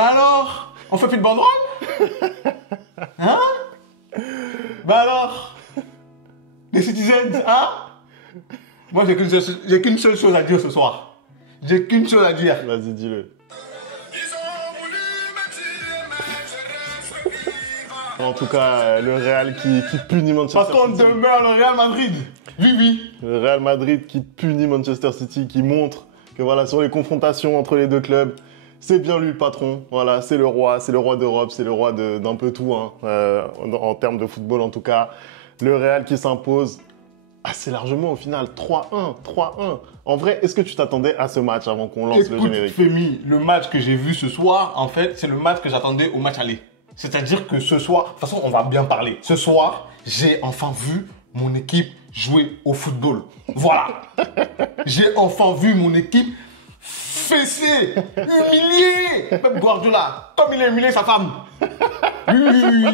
Bah alors, on fait plus de banderole? Hein? Bah alors, les citizens, hein? Moi, j'ai qu'une seule chose à dire ce soir. J'ai qu'une chose à dire. Vas-y, dis-le. En tout cas, le Real qui punit Manchester Parce qu'on City. demeure le Real Madrid. Oui, oui. Le Real Madrid qui punit Manchester City, qui montre que voilà, sur les confrontations entre les deux clubs, c'est bien lui le patron. Voilà, c'est le roi d'Europe, c'est le roi d'un peu tout, hein, en termes de football en tout cas. Le Real qui s'impose assez largement au final, 3-1, 3-1. En vrai, est-ce que tu t'attendais à ce match avant qu'on lance le générique? Fémi, le match que j'ai vu ce soir, en fait, c'est le match que j'attendais au match aller. C'est-à-dire que ce soir, de toute façon, on va bien parler. Ce soir, j'ai enfin vu mon équipe jouer au football. Voilà. J'ai enfin vu mon équipe fessée, humiliée. Même Guardiola, comme il a humilié sa femme. Oui.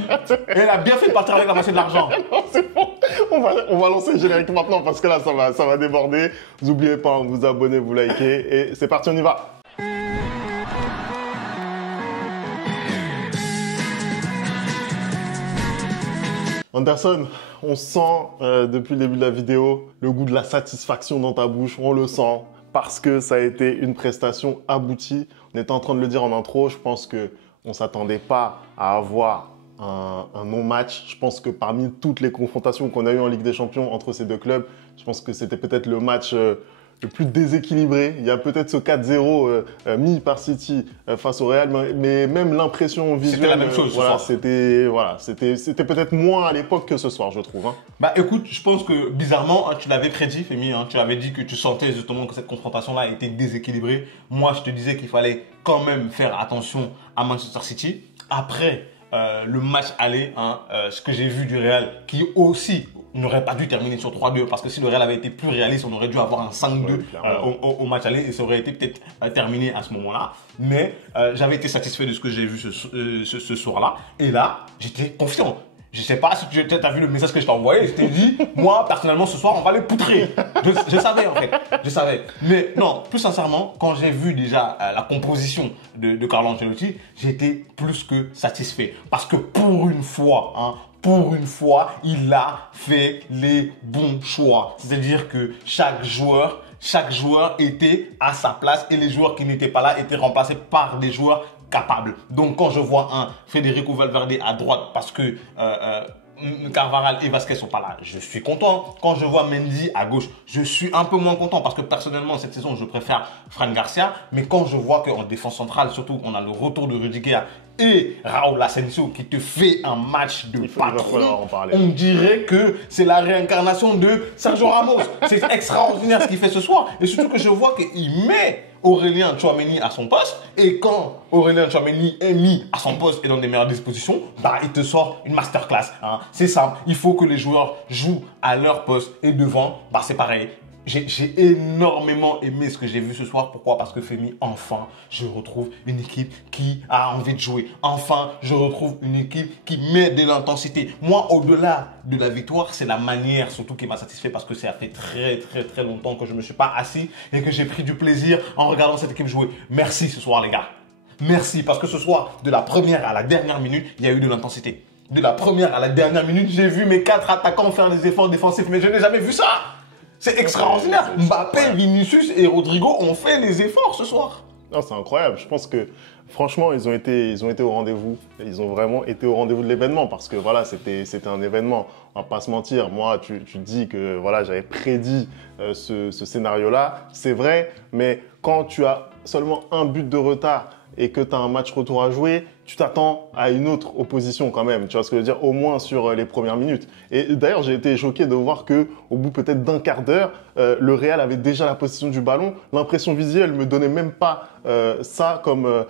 Et elle a bien fait de partir avec la moitié de l'argent. Non, c'est bon. On va lancer le générique maintenant parce que là, ça va déborder. Vous n'oubliez pas, vous abonnez, vous likez. Et c'est parti, on y va. Anderson, on sent depuis le début de la vidéo le goût de la satisfaction dans ta bouche, on le sent, parce que ça a été une prestation aboutie. On était en train de le dire en intro, je pense qu'on ne s'attendait pas à avoir un non-match. Je pense que parmi toutes les confrontations qu'on a eues en Ligue des Champions entre ces deux clubs, je pense que c'était peut-être le match le plus déséquilibré. Il y a peut-être ce 4-0 mis par City face au Real, mais même l'impression visuelle... C'était la même chose ce soir. C'était peut-être moins à l'époque que ce soir, je trouve. Hein. Bah écoute, je pense que bizarrement, tu l'avais prédit, Fémi, tu avais dit que tu sentais justement que cette confrontation-là était déséquilibrée. Moi, je te disais qu'il fallait quand même faire attention à Manchester City. Après le match aller, ce que j'ai vu du Real, qui aussi n'aurait pas dû terminer sur 3-2 parce que si le Real avait été plus réaliste, on aurait dû avoir un 5-2 au match aller et ça aurait été peut-être terminé à ce moment-là. Mais j'avais été satisfait de ce que j'ai vu ce soir-là. Et là, j'étais confiant. Je sais pas si tu as vu le message que je t'ai envoyé. Je t'ai dit, moi, personnellement, ce soir, on va les poutrer. Je savais, en fait. Je savais. Mais non, plus sincèrement, quand j'ai vu déjà la composition de Carlo Ancelotti, j'étais plus que satisfait. Parce que pour une fois, il a fait les bons choix. C'est-à-dire que chaque joueur était à sa place et les joueurs qui n'étaient pas là étaient remplacés par des joueurs capables. Donc quand je vois un Federico Valverde à droite parce que Carvajal et Vasquez sont pas là, je suis content. Quand je vois Mendy à gauche, je suis un peu moins content parce que personnellement cette saison je préfère Fran Garcia. Mais quand je vois qu'en défense centrale, surtout on a le retour de Rudiger et Raúl Asensio qui te fait un match de patron, on dirait que c'est la réincarnation de Sergio Ramos. C'est extraordinaire ce qu'il fait ce soir. Et surtout que je vois qu'il met Aurélien Tchouaméni à son poste. Et quand Aurélien Tchouaméni est mis à son poste et dans des meilleures dispositions, bah, il te sort une masterclass. C'est simple. Il faut que les joueurs jouent à leur poste. Et devant, bah, c'est pareil. J'ai énormément aimé ce que j'ai vu ce soir. Pourquoi? Parce que Fémi, enfin, je retrouve une équipe qui a envie de jouer. Enfin, je retrouve une équipe qui met de l'intensité. Moi, au-delà de la victoire, c'est la manière surtout qui m'a satisfait parce que ça fait très longtemps que je ne me suis pas assis et que j'ai pris du plaisir en regardant cette équipe jouer. Merci ce soir, les gars. Merci, parce que ce soir, de la première à la dernière minute, il y a eu de l'intensité. De la première à la dernière minute, j'ai vu mes 4 attaquants faire des efforts défensifs, mais je n'ai jamais vu ça. C'est extraordinaire. Mbappé, Vinicius et Rodrigo ont fait des efforts ce soir. C'est incroyable. Je pense que franchement, ils ont été au rendez-vous. Ils ont vraiment été au rendez-vous de l'événement parce que voilà, c'était un événement. On va pas se mentir. Moi, tu dis que voilà, j'avais prédit ce scénario-là. C'est vrai, mais quand tu as seulement un but de retard et que tu as un match retour à jouer, tu t'attends à une autre opposition quand même. Tu vois ce que je veux dire? Au moins sur les premières minutes. Et d'ailleurs, j'ai été choqué de voir que au bout peut-être d'un quart d'heure, le Real avait déjà la possession du ballon. L'impression visuelle me donnait même pas ça comme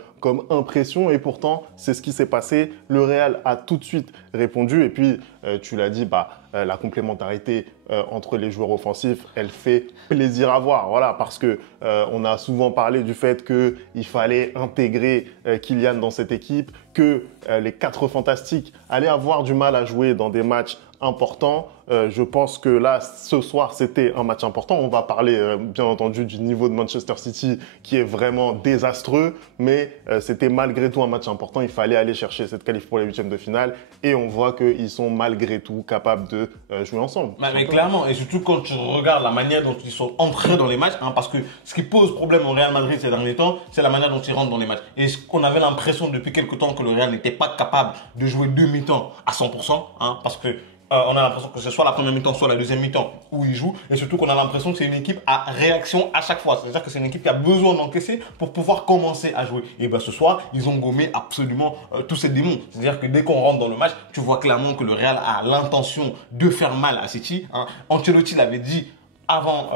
impression. Et pourtant, c'est ce qui s'est passé. Le Real a tout de suite répondu. Et puis, tu l'as dit, la complémentarité entre les joueurs offensifs, elle fait plaisir à voir. Voilà, parce que on a souvent parlé du fait qu'il fallait intégrer Kylian dans cette équipe, que les 4 fantastiques allaient avoir du mal à jouer dans des matchs important. Je pense que là, ce soir, c'était un match important. On va parler, bien entendu, du niveau de Manchester City qui est vraiment désastreux, mais c'était malgré tout un match important. Il fallait aller chercher cette qualif pour les huitièmes de finale et on voit qu'ils sont malgré tout capables de jouer ensemble. Mais clairement, et surtout quand tu regardes la manière dont ils sont entrés dans les matchs, parce que ce qui pose problème au Real Madrid ces derniers temps, c'est la manière dont ils rentrent dans les matchs. Et on avait l'impression depuis quelque temps que le Real n'était pas capable de jouer deux mi-temps à 100%, parce que on a l'impression que ce soit la première mi-temps, soit la deuxième mi-temps où ils jouent. Et surtout qu'on a l'impression que c'est une équipe à réaction à chaque fois. C'est-à-dire que c'est une équipe qui a besoin d'encaisser pour pouvoir commencer à jouer. Et ce soir, ils ont gommé absolument tous ces démons. C'est-à-dire que dès qu'on rentre dans le match, tu vois clairement que le Real a l'intention de faire mal à City. Ancelotti l'avait dit avant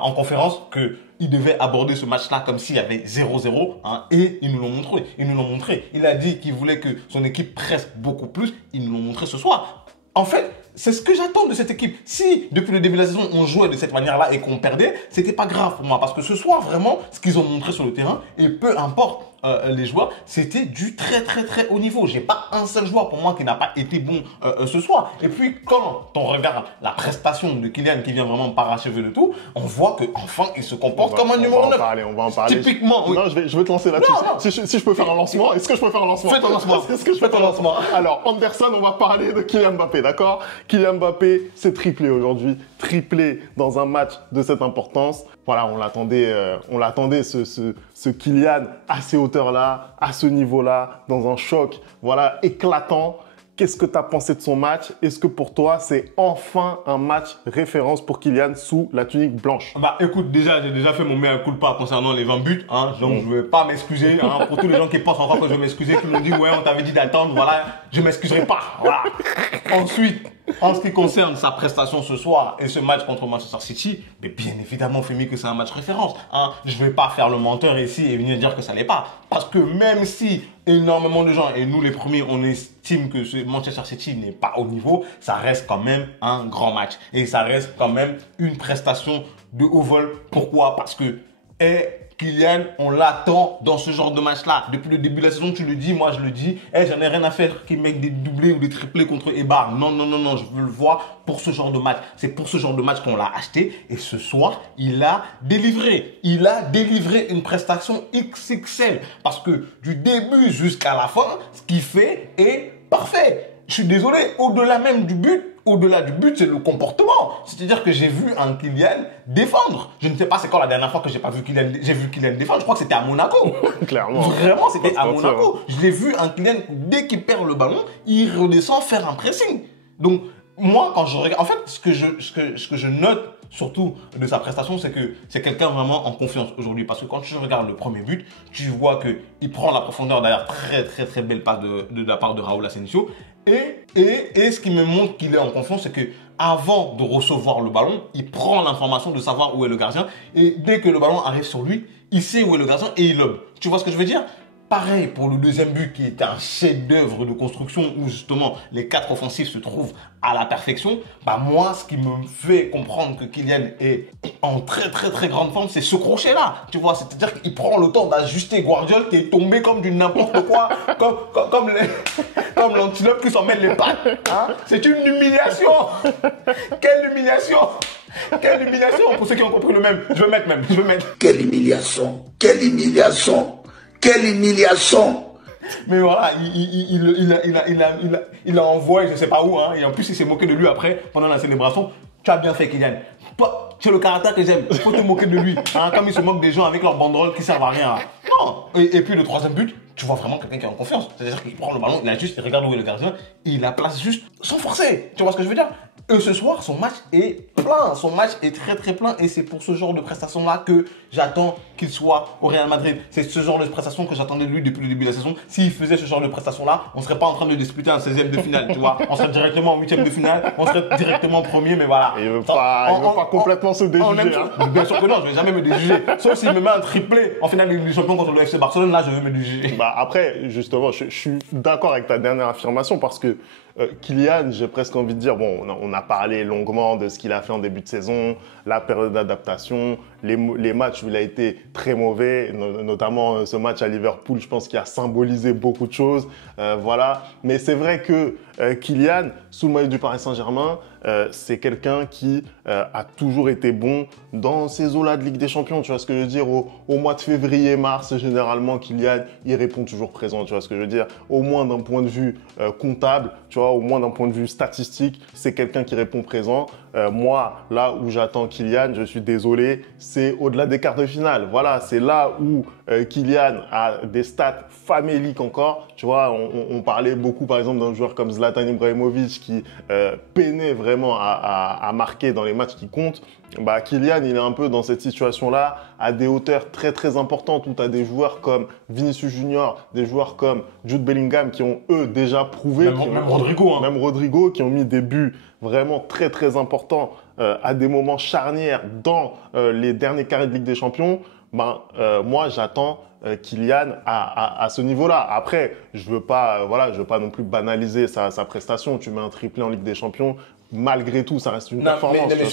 en conférence que il devait aborder ce match-là comme s'il y avait 0-0, et ils nous l'ont montré. Il a dit qu'il voulait que son équipe presse beaucoup plus. Ils nous l'ont montré ce soir. En fait, c'est ce que j'attends de cette équipe. Si, depuis le début de la saison, on jouait de cette manière-là et qu'on perdait, c'était pas grave pour moi. Parce que ce soir, vraiment, ce qu'ils ont montré sur le terrain, et peu importe les joueurs, c'était du très très très haut niveau. J'ai pas un seul joueur pour moi qui n'a pas été bon ce soir. Et puis, quand on regarde la prestation de Kylian qui vient vraiment parachever le tout, on voit qu'enfin, il se comporte comme un numéro 9. On va en parler. Typiquement, oui. Non, je vais te lancer là-dessus. Si je peux faire un lancement, est-ce que je peux faire un lancement? Fais ton lancement. Est-ce que je fais ton lancement? Alors, Anderson, on va parler de Kylian Mbappé, d'accord? Kylian Mbappé, c'est triplé aujourd'hui. Triplé dans un match de cette importance. Voilà, on l'attendait ce Kylian à ces hauteurs-là, à ce niveau-là, dans un choc, voilà, éclatant. Qu'est-ce que tu as pensé de son match? Est-ce que pour toi, c'est enfin un match référence pour Kylian sous la tunique blanche? Écoute, j'ai déjà fait mon mea culpa concernant les 20 buts, donc je ne vais pas m'excuser, pour tous les gens qui pensent encore que je vais m'excuser, qui m'ont dit, ouais, on t'avait dit d'attendre, voilà, je ne m'excuserai pas, voilà. Ensuite, en ce qui concerne sa prestation ce soir et ce match contre Manchester City, mais bien évidemment, Femi, que c'est un match référence. Je ne vais pas faire le menteur ici et venir dire que ça l'est pas. Parce que même si énormément de gens, et nous les premiers, on estime que ce Manchester City n'est pas au niveau, ça reste quand même un grand match. Et ça reste quand même une prestation de haut vol. Pourquoi? Parce que Kylian, on l'attend dans ce genre de match-là. Depuis le début de la saison, tu le dis, moi je le dis. J'en ai rien à faire qu'il mette des doublés ou des triplés contre Eibar. Non, je veux le voir pour ce genre de match. C'est pour ce genre de match qu'on l'a acheté. Et ce soir, il a délivré. Il a délivré une prestation XXL. Parce que du début jusqu'à la fin, ce qu'il fait est parfait. Je suis désolé, au-delà même du but, c'est le comportement. C'est-à-dire que j'ai vu un Kylian défendre. Je ne sais pas c'est quand la dernière fois que j'ai vu Kylian défendre. Je crois que c'était à Monaco. Clairement. Vraiment, c'était à Monaco. Je l'ai vu un Kylian, dès qu'il perd le ballon, il redescend faire un pressing. Donc, moi, quand je regarde, en fait, ce que je note surtout de sa prestation, c'est que c'est quelqu'un vraiment en confiance aujourd'hui. Parce que quand tu regardes le premier but, tu vois qu'il prend la profondeur derrière, très très très belle passe de la part de Raúl Asensio. Et ce qui me montre qu'il est en confiance, c'est que avant de recevoir le ballon, il prend l'information de savoir où est le gardien. Et dès que le ballon arrive sur lui, il sait où est le gardien et il lobe. Tu vois ce que je veux dire? Pareil pour le deuxième but qui est un chef-d'œuvre de construction où justement les quatre offensifs se trouvent à la perfection. Moi, ce qui me fait comprendre que Kylian est en très très très grande forme, c'est ce crochet-là. Tu vois, c'est-à-dire qu'il prend le temps d'ajuster Guardiola qui est tombé comme du n'importe quoi, comme l'antilope qui s'en mêle les pattes. C'est une humiliation. Quelle humiliation! Quelle humiliation! Pour ceux qui ont compris le même, je vais mettre. Quelle humiliation! Quelle humiliation! Quelle humiliation! Mais voilà, il a envoyé, je ne sais pas où, et en plus il s'est moqué de lui après, pendant la célébration. Tu as bien fait, Kylian. Toi, c'est le caractère que j'aime. Il faut te moquer de lui. Comme il se moque des gens avec leurs banderoles qui servent à rien. Non. Et puis le troisième but, tu vois vraiment quelqu'un qui est en confiance. C'est-à-dire qu'il prend le ballon, il regarde où est le gardien, et il la place juste sans forcer. Tu vois ce que je veux dire? Et ce soir, son match est plein. Son match est très très plein. Et c'est pour ce genre de prestation-là que j'attends qu'il soit au Real Madrid. C'est ce genre de prestation que j'attendais de lui depuis le début de la saison. S'il faisait ce genre de prestation-là, on ne serait pas en train de disputer un 16e de finale, tu vois. On serait directement en 8e de finale, on serait directement premier, mais voilà. Il ne veut pas complètement se déjuger. Bien sûr que non, je ne vais jamais me déjuger. Sauf s'il me met un triplé en finale de Ligue des Champions contre le FC Barcelone, là, je vais me déjuger. Après, justement, je suis d'accord avec ta dernière affirmation parce que Kylian, j'ai presque envie de dire, bon, on On a parlé longuement de ce qu'il a fait en début de saison, la période d'adaptation, les matchs où il a été très mauvais, notamment ce match à Liverpool, je pense qu'il a symbolisé beaucoup de choses. Voilà. Mais c'est vrai que Kylian, sous le maillot du Paris Saint-Germain, c'est quelqu'un qui a toujours été bon dans ces eaux-là de Ligue des Champions. Tu vois ce que je veux dire? Au mois de février, mars, généralement, Kylian, il répond toujours présent. Tu vois ce que je veux dire? Au moins d'un point de vue comptable, tu vois, au moins d'un point de vue statistique, c'est quelqu'un qui répond présent. Moi, là où j'attends Kylian, je suis désolé, c'est au-delà des quarts de finale. Voilà, c'est là où Kylian a des stats faméliques encore. Tu vois, on parlait beaucoup, par exemple, d'un joueur comme Zlatan Ibrahimovic qui peinait vraiment à marquer dans les matchs qui comptent. Bah, Kylian, il est un peu dans cette situation-là, à des hauteurs très très importantes où tu as des joueurs comme Vinicius Junior, des joueurs comme Jude Bellingham qui ont eux déjà prouvé. Même Rodrigo. Même Rodrigo qui ont mis des buts vraiment très très importants à des moments charnières dans les derniers carrés de Ligue des Champions. Moi, j'attends Kylian à ce niveau-là. Après, je veux pas non plus banaliser sa prestation. Tu mets un triplé en Ligue des Champions, malgré tout, ça reste une performance. Mais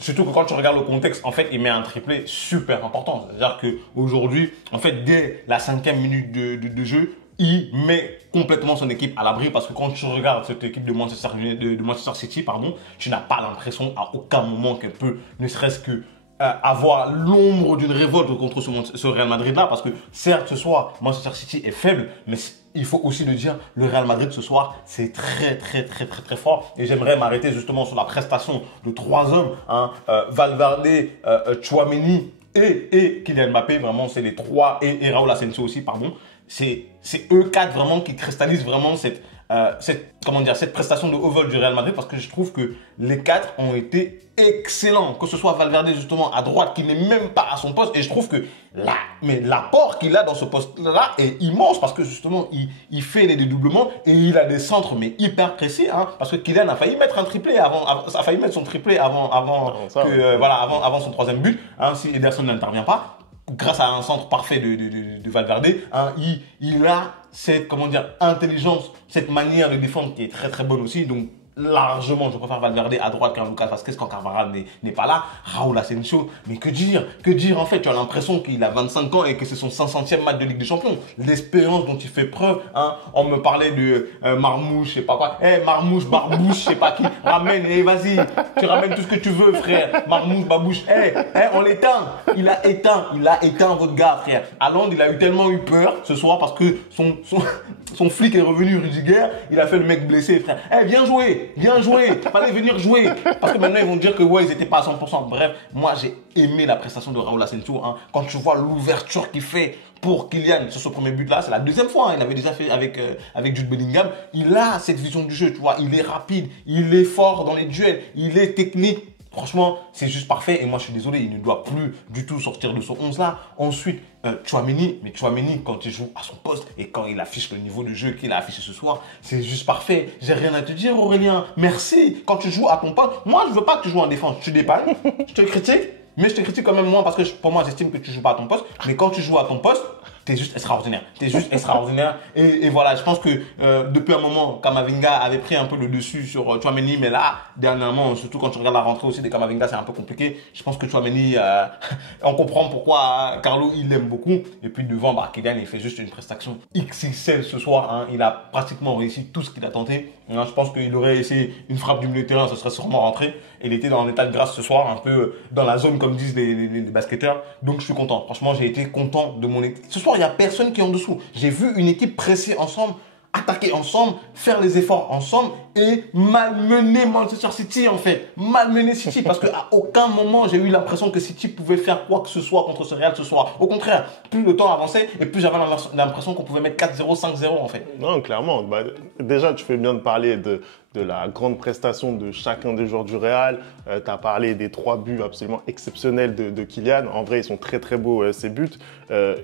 surtout que quand tu regardes le contexte, en fait, il met un triplé super important. C'est-à-dire qu'aujourd'hui, en fait, dès la 5e minute de jeu, il met complètement son équipe à l'abri parce que quand tu regardes cette équipe de Manchester City, tu n'as pas l'impression à aucun moment qu'elle peut, ne serait-ce que avoir l'ombre d'une révolte contre ce Real Madrid-là, parce que certes, ce soir, Manchester City est faible, mais il faut aussi le dire, le Real Madrid ce soir, c'est très, très, très, très, très fort. Et j'aimerais m'arrêter justement sur la prestation de 3 hommes, Valverde, Tchouaméni et Kylian Mbappé. Vraiment, c'est les 3, et Raúl Asensio aussi, pardon. C'est eux 4 vraiment qui cristallisent vraiment cette prestation de haut vol du Real Madrid, parce que je trouve que les 4 ont été excellents. Que ce soit Valverde justement à droite qui n'est même pas à son poste, et je trouve que l'apport qu'il a dans ce poste-là est immense, parce que justement il fait les dédoublements et il a des centres mais hyper précis, parce que Kylian a failli mettre un triplé avant son triplé avant son 3e but, si Ederson n'intervient pas. Grâce à un centre parfait de Valverde, il a cette intelligence, cette manière de défendre qui est très très bonne aussi. Donc largement, je préfère Valverde à droite qu'un Lucas Vazquez quand Carvajal n'est pas là. Raúl Asensio, mais que dire en fait, tu as l'impression qu'il a 25 ans et que c'est son 500e match de Ligue des Champions. L'expérience dont il fait preuve, on me parlait de Marmouche, je sais pas quoi. Marmouche, Barbouche, je sais pas qui. Ramène, vas-y, tu ramènes tout ce que tu veux, frère. Marmouche, Babouche, on l'éteint. Il a éteint votre gars, frère. Haaland, il a tellement eu peur ce soir parce que son flic est revenu, Rudiger, il a fait le mec blessé, frère. Viens jouer, fallait venir jouer. Parce que maintenant, ils vont dire que ils n'étaient pas à 100%. Bref, moi, j'ai aimé la prestation de Raúl Asensio. Quand tu vois l'ouverture qu'il fait pour Kylian sur ce premier but-là, c'est la 2e fois. Il avait déjà fait avec Jude Bellingham. Il a cette vision du jeu, tu vois. Il est rapide, il est fort dans les duels, il est technique. Franchement, c'est juste parfait. Et moi, je suis désolé, il ne doit plus du tout sortir de son 11-là. Ensuite, Tchouaméni, quand il joue à son poste et quand il affiche le niveau de jeu qu'il a affiché ce soir, c'est juste parfait. J'ai rien à te dire, Aurélien. Merci. Quand tu joues à ton poste, moi, je veux pas que tu joues en défense. Tu dépannes, je te critique, mais je te critique quand même moins parce que pour moi, j'estime que tu joues pas à ton poste. Mais quand tu joues à ton poste, t'es juste extraordinaire. Et voilà, je pense que depuis un moment, Camavinga avait pris un peu le dessus sur Tchouaméni, mais là, dernièrement, surtout quand tu regardes la rentrée aussi de Camavinga, c'est un peu compliqué. Je pense que Tchouaméni, on comprend pourquoi Carlo, il l'aime beaucoup. Et puis devant, Kylian, il fait juste une prestation XXL ce soir. Il a pratiquement réussi tout ce qu'il a tenté. Je pense qu'il aurait essayé une frappe du milieu de terrain, ce serait sûrement rentré. Il était dans un état de grâce ce soir, un peu dans la zone, comme disent les basketteurs. Donc je suis content. Franchement, j'ai été content de mon équipe. Ce soir, il n'y a personne qui est en dessous. J'ai vu une équipe presser ensemble, attaquer ensemble, faire les efforts ensemble et malmener Manchester City en fait. Malmener City parce qu'à aucun moment j'ai eu l'impression que City pouvait faire quoi que ce soit contre ce Real ce soir. Au contraire, plus le temps avançait et plus j'avais l'impression qu'on pouvait mettre 4-0, 5-0 en fait. Non, clairement. Déjà, tu fais bien de parler de la grande prestation de chacun des joueurs du Real. Tu as parlé des 3 buts absolument exceptionnels de Kylian. En vrai, ils sont très très beaux ces buts.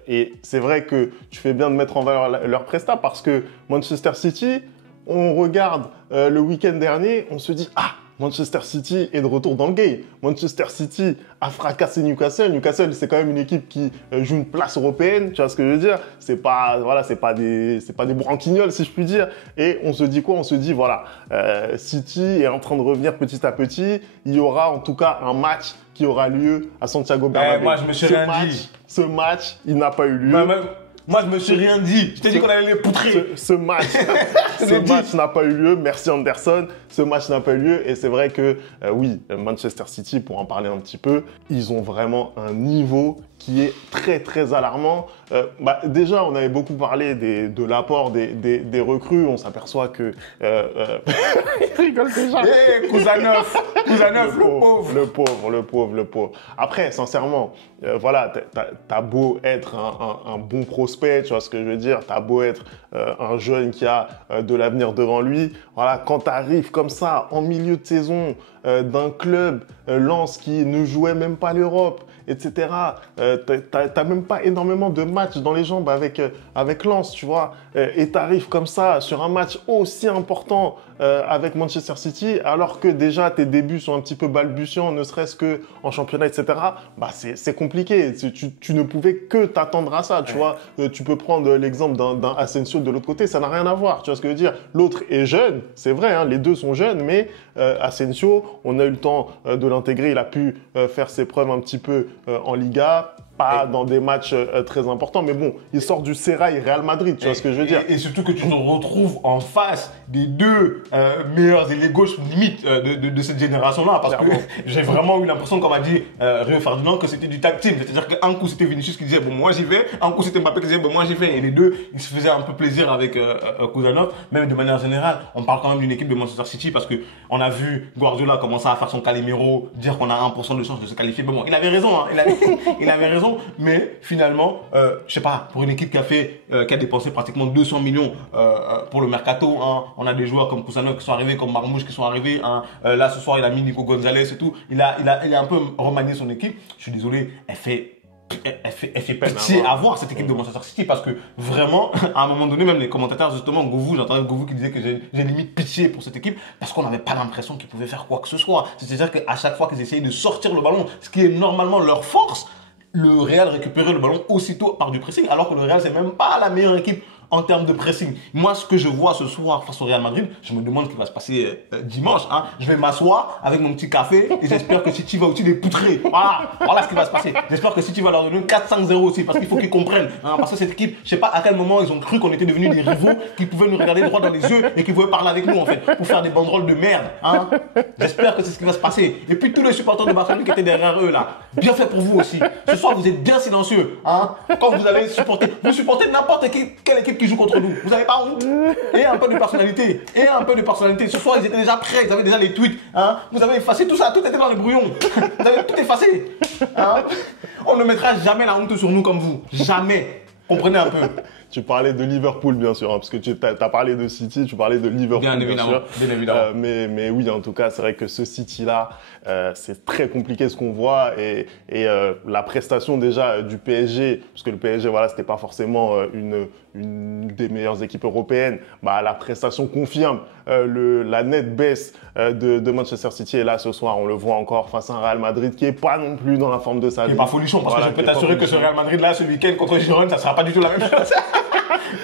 Et c'est vrai que tu fais bien de mettre en valeur leur presta parce que Manchester City, on regarde le week-end dernier, on se dit « Ah, Manchester City est de retour dans le game. Manchester City a fracassé Newcastle. Newcastle, c'est quand même une équipe qui joue une place européenne. Tu vois ce que je veux dire? C'est pas des branquignoles, si je puis dire. Et on se dit quoi? On se dit, voilà, City est en train de revenir petit à petit. Il y aura en tout cas un match qui aura lieu à Santiago Bernabéu. Moi, je me suis rien dit. Ce match, il n'a pas eu lieu. Moi, je me suis rien dit. Je t'ai dit qu'on allait les poutrer. Ce match n'a pas eu lieu. Merci Anderson. Ce match n'a pas eu lieu. Et c'est vrai que, oui, Manchester City, pour en parler un petit peu, ils ont vraiment un niveau qui est très, très alarmant. Déjà, on avait beaucoup parlé de l'apport des recrues. On s'aperçoit que... Il rigole déjà. Cousin-neuf, le pauvre. Après, sincèrement, voilà, t'as beau être un bon prospect, tu vois ce que je veux dire, t'as beau être un jeune qui a de l'avenir devant lui, voilà, quand t'arrives comme ça, en milieu de saison, d'un club, Lens, qui ne jouait même pas l'Europe, etc. T'as même pas énormément de matchs dans les jambes avec Lens, tu vois. Et t'arrives comme ça sur un match aussi important avec Manchester City, alors que déjà tes débuts sont un petit peu balbutiants, ne serait-ce que en championnat, etc. C'est compliqué. Tu ne pouvais que t'attendre à ça, tu vois. Tu peux prendre l'exemple d'un Asensio de l'autre côté, ça n'a rien à voir, tu vois ce que je veux dire. L'autre est jeune, c'est vrai, hein, les deux sont jeunes, mais Asensio, on a eu le temps de l'intégrer, il a pu faire ses preuves un petit peu en Liga, pas dans des matchs très importants, mais bon, il sort du Sérail Real Madrid, tu vois ce que je veux dire. Et surtout que tu te retrouves en face des deux meilleurs ailiers gauche limite de cette génération-là, parce que j'ai vraiment eu l'impression, comme a dit Rio Ferdinand, que c'était du tag team. C'est-à-dire qu'un coup c'était Vinicius qui disait bon moi j'y vais, un coup c'était Mbappé qui disait bon moi j'y vais, et les deux ils se faisaient un peu plaisir avec Kuzanov. Même de manière générale, on parle quand même d'une équipe de Manchester City, parce que on a vu Guardiola commencer à faire son Calimero, dire qu'on a 1% de chance de se qualifier. Bon, il avait raison, hein, il avait raison. Mais finalement, je sais pas, pour une équipe qui a dépensé pratiquement 200 millions pour le mercato, hein, on a des joueurs comme Kusanov qui sont arrivés, comme Marmouche qui sont arrivés. Hein, là, ce soir, il a mis Nico Gonzalez et tout. Il a un peu remanié son équipe. Je suis désolé, elle fait pitié à voir cette équipe de Manchester City, parce que vraiment, à un moment donné, même les commentateurs, justement, j'entendais Govou qui disait que j'ai limite pitié pour cette équipe, parce qu'on n'avait pas l'impression qu'ils pouvaient faire quoi que ce soit. C'est-à-dire qu'à chaque fois qu'ils essayaient de sortir le ballon, ce qui est normalement leur force, le Real récupérait le ballon aussitôt par du pressing, alors que le Real, c'est même pas la meilleure équipe en termes de pressing. Moi, ce que je vois ce soir face au Real Madrid, je me demande ce qui va se passer dimanche. Hein. Je vais m'asseoir avec mon petit café et j'espère que City va aussi les poutrer. Voilà ce qui va se passer. J'espère que City va leur donner 4-5-0 aussi, parce qu'il faut qu'ils comprennent. Hein, parce que cette équipe, je sais pas à quel moment ils ont cru qu'on était devenus des rivaux, qui pouvaient nous regarder droit dans les yeux et qui pouvaient parler avec nous, en fait, pour faire des banderoles de merde. Hein. J'espère que c'est ce qui va se passer. Et puis tous les supporters de Barcelone qui étaient derrière eux, là, bien fait pour vous aussi. Ce soir, vous êtes bien silencieux. Hein. Quand vous allez supporter, vous supportez n'importe quelle équipe qui joue contre nous. Vous n'avez pas honte? Et un peu de personnalité. Ce soir, ils étaient déjà prêts. Ils avaient déjà les tweets. Hein. Vous avez effacé tout ça. Tout était dans les brouillons. Vous avez tout effacé. Hein. On ne mettra jamais la honte sur nous comme vous. Jamais. Comprenez un peu. Tu parlais de Liverpool, bien sûr, hein, parce que tu as parlé de City, tu parlais de Liverpool, bien sûr. Bien évidemment. Mais oui, en tout cas, c'est vrai que ce City-là, c'est très compliqué ce qu'on voit, et la prestation déjà du PSG, parce que le PSG, voilà, c'était pas forcément une des meilleures équipes européennes. La prestation confirme la nette baisse de Manchester City, et là, ce soir, on le voit encore face à un Real Madrid qui est pas non plus dans la forme de sa vie. Qui est pas folichon, parce que je peux t'assurer que ce Real Madrid-là, ce week-end contre Girona, ça sera pas du tout la même chose.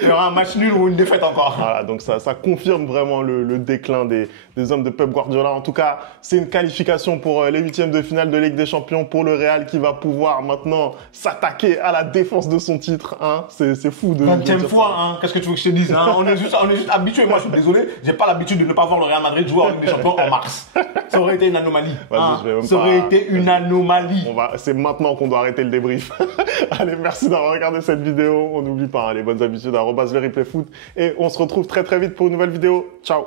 Il y aura un match nul ou une défaite encore. Voilà, donc ça confirme vraiment le déclin des hommes de Pep Guardiola. En tout cas, c'est une qualification pour les huitièmes de finale de Ligue des Champions pour le Real, qui va pouvoir maintenant s'attaquer à la défense de son titre. Hein. C'est fou de 20e fois, hein. Qu'est-ce que tu veux que je te dise, hein. On est juste habitué. Moi, je suis désolé, j'ai pas l'habitude de ne pas voir le Real Madrid jouer en Ligue des Champions en mars. Ça aurait été une anomalie. Hein. Ça aurait été une anomalie. C'est maintenant qu'on doit arrêter le débrief. Allez, merci d'avoir regardé cette vidéo. On n'oublie pas, hein, les bonnes habitudes, @le replay foot. Et on se retrouve très très vite pour une nouvelle vidéo. Ciao.